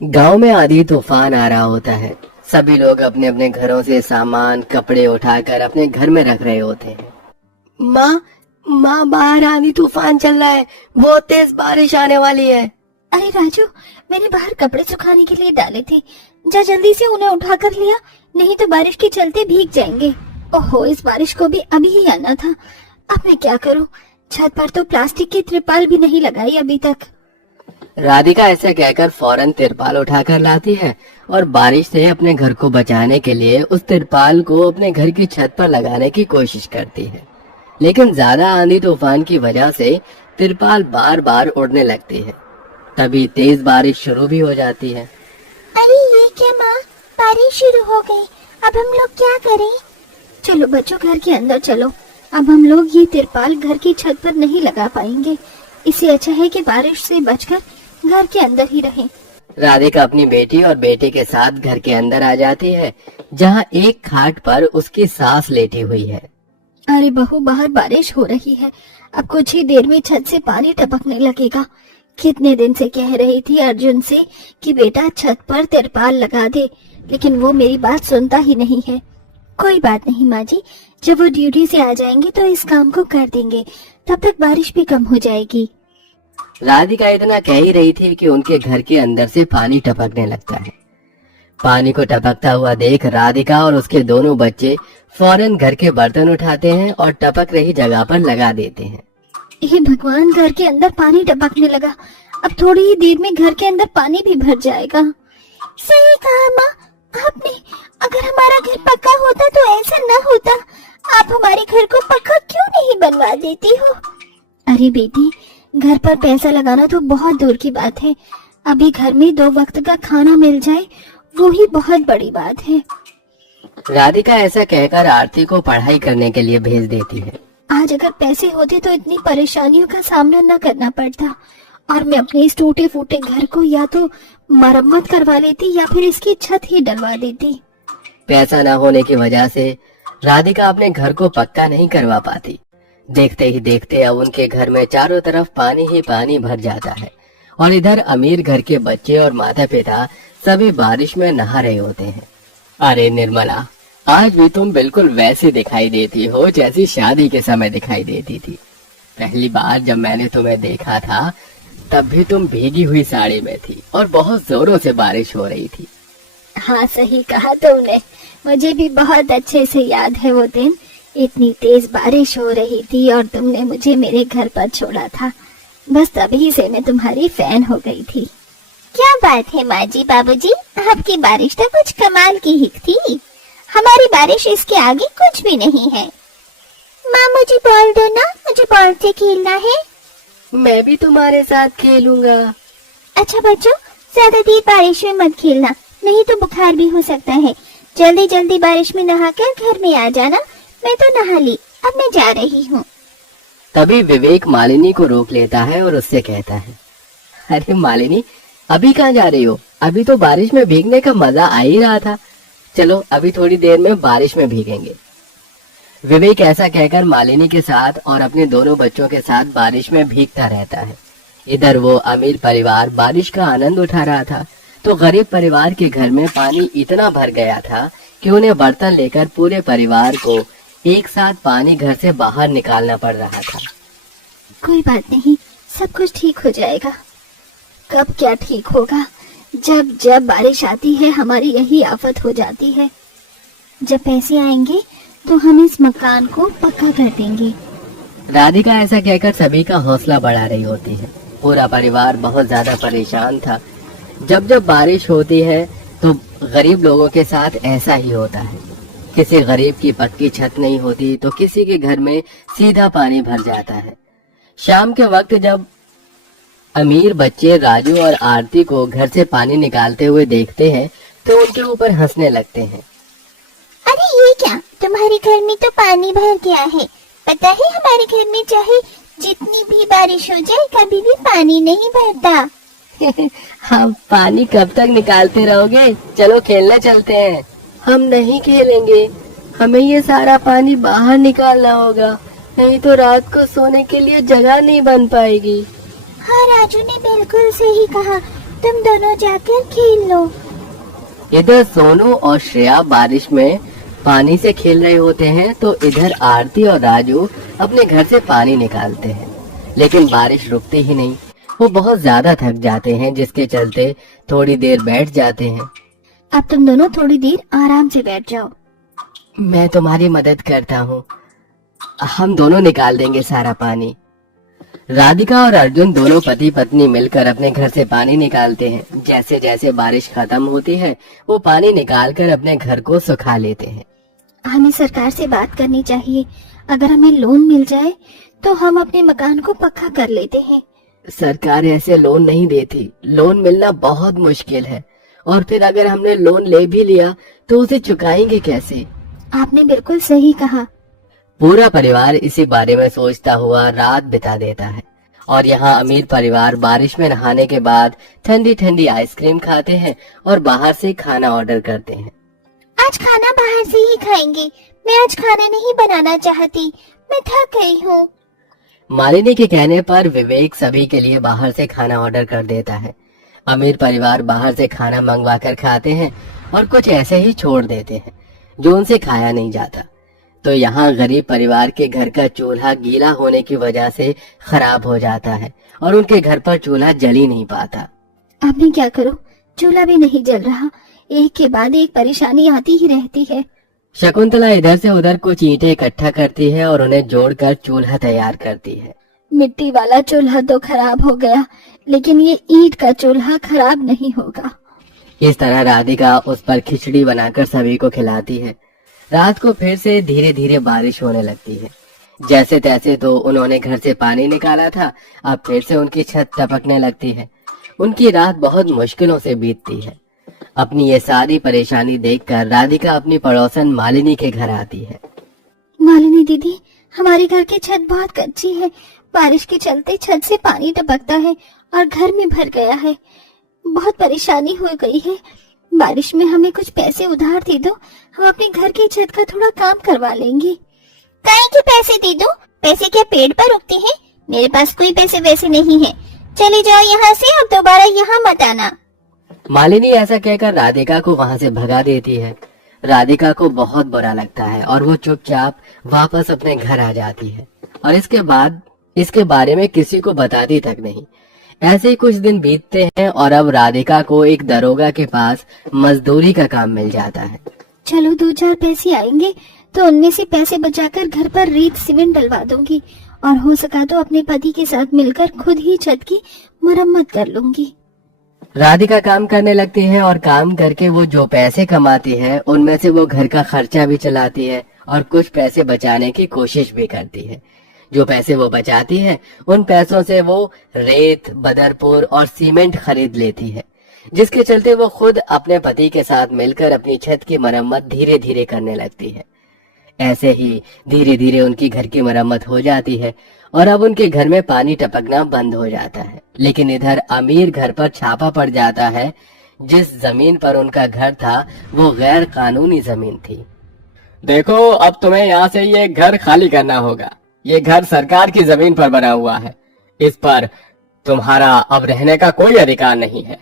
गांव में आंधी तूफान आ रहा होता है। सभी लोग अपने अपने घरों से सामान कपड़े उठाकर अपने घर में रख रहे होते हैं। माँ माँ, बाहर आंधी तूफान चल रहा है, बहुत तेज बारिश आने वाली है। अरे राजू, मैंने बाहर कपड़े सुखाने के लिए डाले थे, जा जल्दी से उन्हें उठा कर लिया, नहीं तो बारिश के चलते भीग जाएंगे। ओहो, इस बारिश को भी अभी ही आना था। अब मैं क्या करूं? छत पर तो प्लास्टिक की त्रिपाल भी नहीं लगाई अभी तक। राधिका ऐसा कहकर फौरन तिरपाल उठाकर लाती है और बारिश से अपने घर को बचाने के लिए उस तिरपाल को अपने घर की छत पर लगाने की कोशिश करती है, लेकिन ज्यादा आंधी तूफान की वजह से तिरपाल बार बार उड़ने लगती है। तभी तेज बारिश शुरू भी हो जाती है। अरे ये क्या माँ, बारिश शुरू हो गई, अब हम लोग क्या करें? चलो बच्चों, घर के अंदर चलो। अब हम लोग ये तिरपाल घर की छत पर नहीं लगा पाएंगे, इससे अच्छा है कि बारिश से बचकर घर के अंदर ही रहें। राधिका अपनी बेटी और बेटे के साथ घर के अंदर आ जाती है, जहाँ एक खाट पर उसकी सास लेटी हुई है। अरे बहू, बाहर बारिश हो रही है, अब कुछ ही देर में छत से पानी टपकने लगेगा। कितने दिन से कह रही थी अर्जुन से कि बेटा छत पर तिरपाल लगा दे, लेकिन वो मेरी बात सुनता ही नहीं है। कोई बात नहीं माँ जी, जब वो ड्यूटी से आ जाएंगे तो इस काम को कर देंगे, तब तक बारिश भी कम हो जाएगी। राधिका इतना कह ही रही थी कि उनके घर के अंदर से पानी टपकने लगता है। पानी को टपकता हुआ देख राधिका और उसके दोनों बच्चे फौरन घर के बर्तन उठाते हैं और टपक रही जगह पर लगा देते हैं। हे भगवान, घर के अंदर पानी टपकने लगा, अब थोड़ी ही देर में घर के अंदर पानी भी भर जाएगा। सही कहा माँ आपने, अगर हमारा घर पक्का होता तो ऐसा न होता। आप हमारे घर को पक्का क्यों नहीं बनवा देती हो? अरे बेटी, घर पर पैसा लगाना तो बहुत दूर की बात है, अभी घर में 2 वक्त का खाना मिल जाए वो ही बहुत बड़ी बात है। राधिका ऐसा कहकर आरती को पढ़ाई करने के लिए भेज देती है। आज अगर पैसे होते तो इतनी परेशानियों का सामना न करना पड़ता और मैं अपने इस टूटे फूटे घर को या तो मरम्मत करवा लेती या फिर इसकी छत ही डलवा देती। पैसा न होने की वजह से राधिका अपने घर को पक्का नहीं करवा पाती। देखते ही देखते अब उनके घर में चारों तरफ पानी ही पानी भर जाता है और इधर अमीर घर के बच्चे और माता पिता सभी बारिश में नहा रहे होते हैं। अरे निर्मला, आज भी तुम बिल्कुल वैसे दिखाई देती हो जैसी शादी के समय दिखाई देती थी। पहली बार जब मैंने तुम्हें देखा था तब भी तुम भीगी हुई साड़ी में थी और बहुत जोरों से बारिश हो रही थी। हाँ, सही कहा तुमने, मुझे भी बहुत अच्छे से याद है वो दिन। इतनी तेज बारिश हो रही थी और तुमने मुझे मेरे घर पर छोड़ा था, बस तभी से मैं तुम्हारी फैन हो गई थी। क्या बात है माँ जी, बाबूजी, आपकी बारिश तो कुछ कमाल की ही थी। हमारी बारिश इसके आगे कुछ भी नहीं है। माँ मुझे बॉल दो ना, मुझे बॉल से खेलना है। मैं भी तुम्हारे साथ खेलूंगा। अच्छा बच्चों, ज्यादा देर बारिश में मत खेलना, नहीं तो बुखार भी हो सकता है। जल्दी जल्दी बारिश में नहाकर घर में आ जाना। मैं तो नहा ली, अब मैं जा रही हूँ। तभी विवेक मालिनी को रोक लेता है और उससे कहता है, अरे मालिनी, अभी कहाँ जा रही हो? अभी तो बारिश में भीगने का मजा आ ही रहा था। चलो अभी थोड़ी देर में बारिश में भीगेंगे। विवेक ऐसा कहकर मालिनी के साथ और अपने दोनों बच्चों के साथ बारिश में भीगता रहता है। इधर वो अमीर परिवार बारिश का आनंद उठा रहा था तो गरीब परिवार के घर में पानी इतना भर गया था कि उन्हें बर्तन लेकर पूरे परिवार को एक साथ पानी घर से बाहर निकालना पड़ रहा था। कोई बात नहीं, सब कुछ ठीक हो जाएगा। कब क्या ठीक होगा? जब जब बारिश आती है हमारी यही आफत हो जाती है। जब पैसे आएंगे तो हम इस मकान को पक्का कर देंगे। राधिका ऐसा कहकर सभी का हौसला बढ़ा रही होती है। पूरा परिवार बहुत ज्यादा परेशान था। जब जब बारिश होती है तो गरीब लोगों के साथ ऐसा ही होता है। किसी गरीब की पक्की छत नहीं होती तो किसी के घर में सीधा पानी भर जाता है। शाम के वक्त जब अमीर बच्चे राजू और आरती को घर से पानी निकालते हुए देखते हैं तो उनके ऊपर हंसने लगते हैं। अरे ये क्या, तुम्हारे घर में तो पानी भर गया है। पता है हमारे घर में चाहे जितनी भी बारिश हो जाए कभी भी पानी नहीं भरता। हम पानी कब तक निकालते रहोगे? चलो खेलने चलते हैं। हम नहीं खेलेंगे, हमें ये सारा पानी बाहर निकालना होगा, नहीं तो रात को सोने के लिए जगह नहीं बन पाएगी। हाँ, राजू ने बिल्कुल सही कहा, तुम दोनों जाकर खेल लो। इधर सोनू और श्रेया बारिश में पानी से खेल रहे होते हैं तो इधर आरती और राजू अपने घर से पानी निकालते हैं, लेकिन बारिश रुकती ही नहीं। वो बहुत ज्यादा थक जाते हैं, जिसके चलते थोड़ी देर बैठ जाते हैं। अब तुम दोनों थोड़ी देर आराम से बैठ जाओ। मैं तुम्हारी मदद करता हूँ, हम दोनों निकाल देंगे सारा पानी। राधिका और अर्जुन दोनों पति पत्नी मिलकर अपने घर से पानी निकालते हैं। जैसे जैसे बारिश खत्म होती है वो पानी निकालकर अपने घर को सुखा लेते हैं। हमें सरकार से बात करनी चाहिए, अगर हमें लोन मिल जाए तो हम अपने मकान को पक्का कर लेते हैं। सरकार ऐसे लोन नहीं देती, लोन मिलना बहुत मुश्किल है, और फिर अगर हमने लोन ले भी लिया तो उसे चुकाएंगे कैसे? आपने बिल्कुल सही कहा। पूरा परिवार इसी बारे में सोचता हुआ रात बिता देता है, और यहाँ अमीर परिवार बारिश में नहाने के बाद ठंडी ठंडी आइसक्रीम खाते हैं और बाहर से खाना ऑर्डर करते हैं। आज खाना बाहर से ही खाएंगे, मैं आज खाना नहीं बनाना चाहती, मैं थक गई हूँ। मालिनी के कहने पर विवेक सभी के लिए बाहर से खाना ऑर्डर कर देता है। अमीर परिवार बाहर से खाना मंगवा कर खाते हैं और कुछ ऐसे ही छोड़ देते हैं जो उनसे खाया नहीं जाता। तो यहाँ गरीब परिवार के घर का चूल्हा गीला होने की वजह से खराब हो जाता है और उनके घर पर चूल्हा जल ही नहीं पाता। अब मैं क्या करूँ, चूल्हा भी नहीं जल रहा, एक के बाद एक परेशानी आती ही रहती है। शकुंतला इधर से उधर कुछ ईंटें इकट्ठा करती है और उन्हें जोड़कर चूल्हा तैयार करती है। मिट्टी वाला चूल्हा तो खराब हो गया, लेकिन ये ईंट का चूल्हा खराब नहीं होगा। इस तरह राधिका उस पर खिचड़ी बनाकर सभी को खिलाती है। रात को फिर से धीरे धीरे बारिश होने लगती है। जैसे तैसे तो उन्होंने घर से पानी निकाला था, अब फिर से उनकी छत टपकने लगती है। उनकी रात बहुत मुश्किलों से बीतती है। अपनी ये सारी परेशानी देखकर राधिका अपनी पड़ोसन मालिनी के घर आती है। मालिनी दीदी, हमारे घर की छत बहुत कच्ची है, बारिश के चलते छत से पानी टपकता है और घर में भर गया है, बहुत परेशानी हो गई है। बारिश में हमें कुछ पैसे उधार दे दो, हम अपने घर की छत का थोड़ा काम करवा लेंगे। काहे के पैसे दे दो? पैसे क्या पेड़ पर उगते हैं? मेरे पास कोई पैसे वैसे नहीं है, चले जाओ यहाँ से और दोबारा यहाँ मत आना। मालिनी ऐसा कहकर राधिका को वहाँ से भगा देती है। राधिका को बहुत बुरा लगता है और वो चुपचाप वापस अपने घर आ जाती है और इसके बाद इसके बारे में किसी को बताती तक नहीं। ऐसे ही कुछ दिन बीतते हैं और अब राधिका को एक दरोगा के पास मजदूरी का काम मिल जाता है। चलो 2-4 पैसे आएंगे तो उनमें से पैसे बचाकर घर पर रेत सीमेंट डलवा दूंगी और हो सका तो अपने पति के साथ मिलकर खुद ही छत की मरम्मत कर लूंगी। राधिका काम करने लगती है और काम करके वो जो पैसे कमाती है उनमें से वो घर का खर्चा भी चलाती है और कुछ पैसे बचाने की कोशिश भी करती है। जो पैसे वो बचाती है उन पैसों से वो रेत, बदरपुर और सीमेंट खरीद लेती है, जिसके चलते वो खुद अपने पति के साथ मिलकर अपनी छत की मरम्मत धीरे धीरे करने लगती है। ऐसे ही धीरे धीरे उनकी घर की मरम्मत हो जाती है और अब उनके घर में पानी टपकना बंद हो जाता है। लेकिन इधर अमीर घर पर छापा पड़ जाता है। जिस जमीन पर उनका घर था वो गैर कानूनी जमीन थी। देखो, अब तुम्हें यहाँ से ये घर खाली करना होगा। ये घर सरकार की जमीन पर बना हुआ है, इस पर तुम्हारा अब रहने का कोई अधिकार नहीं है।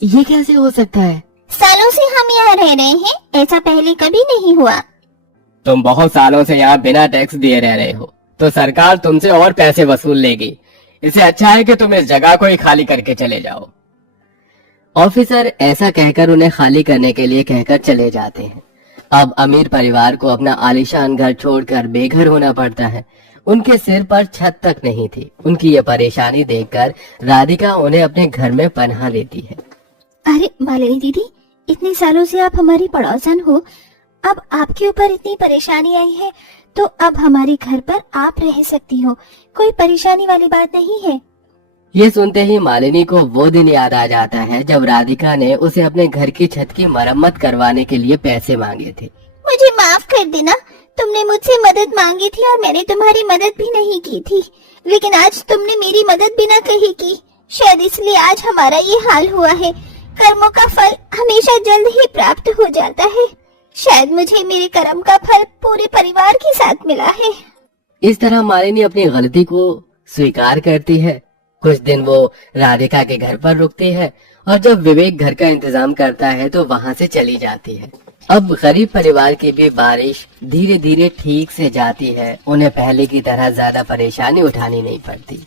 ये कैसे हो सकता है? सालों से हम यहाँ रह रहे हैं, ऐसा पहले कभी नहीं हुआ। तुम बहुत सालों से यहाँ बिना टैक्स दिए रह रहे हो, तो सरकार तुमसे और पैसे वसूल लेगी। इससे अच्छा है कि तुम इस जगह को ही खाली करके चले जाओ। ऑफिसर ऐसा कहकर उन्हें खाली करने के लिए कहकर चले जाते हैं। अब अमीर परिवार को अपना आलीशान घर छोड़कर बेघर होना पड़ता है। उनके सिर पर छत तक नहीं थी। उनकी ये परेशानी देखकर राधिका उन्हें अपने घर में पनाह देती है। अरे मालिनी दीदी, इतने सालों से आप हमारी पड़ोसन हो, अब आपके ऊपर इतनी परेशानी आई है तो अब हमारे घर पर आप रह सकती हो, कोई परेशानी वाली बात नहीं है। ये सुनते ही मालिनी को वो दिन याद आ जाता है जब राधिका ने उसे अपने घर की छत की मरम्मत करवाने के लिए पैसे मांगे थे। मुझे माफ कर देना, तुमने मुझसे मदद मांगी थी और मैंने तुम्हारी मदद भी नहीं की थी, लेकिन आज तुमने मेरी मदद बिना कही की, शायद इसलिए आज हमारा ये हाल हुआ है। कर्मों का फल हमेशा जल्द ही प्राप्त हो जाता है, शायद मुझे मेरे कर्म का फल पूरे परिवार के साथ मिला है। इस तरह मालिनी अपनी गलती को स्वीकार करती है। कुछ दिन वो राधिका के घर पर रुकती है और जब विवेक घर का इंतजाम करता है तो वहाँ से चली जाती है। अब गरीब परिवार की भी बारिश धीरे धीरे ठीक से जाती है। उन्हें पहले की तरह ज्यादा परेशानी उठानी नहीं पड़ती।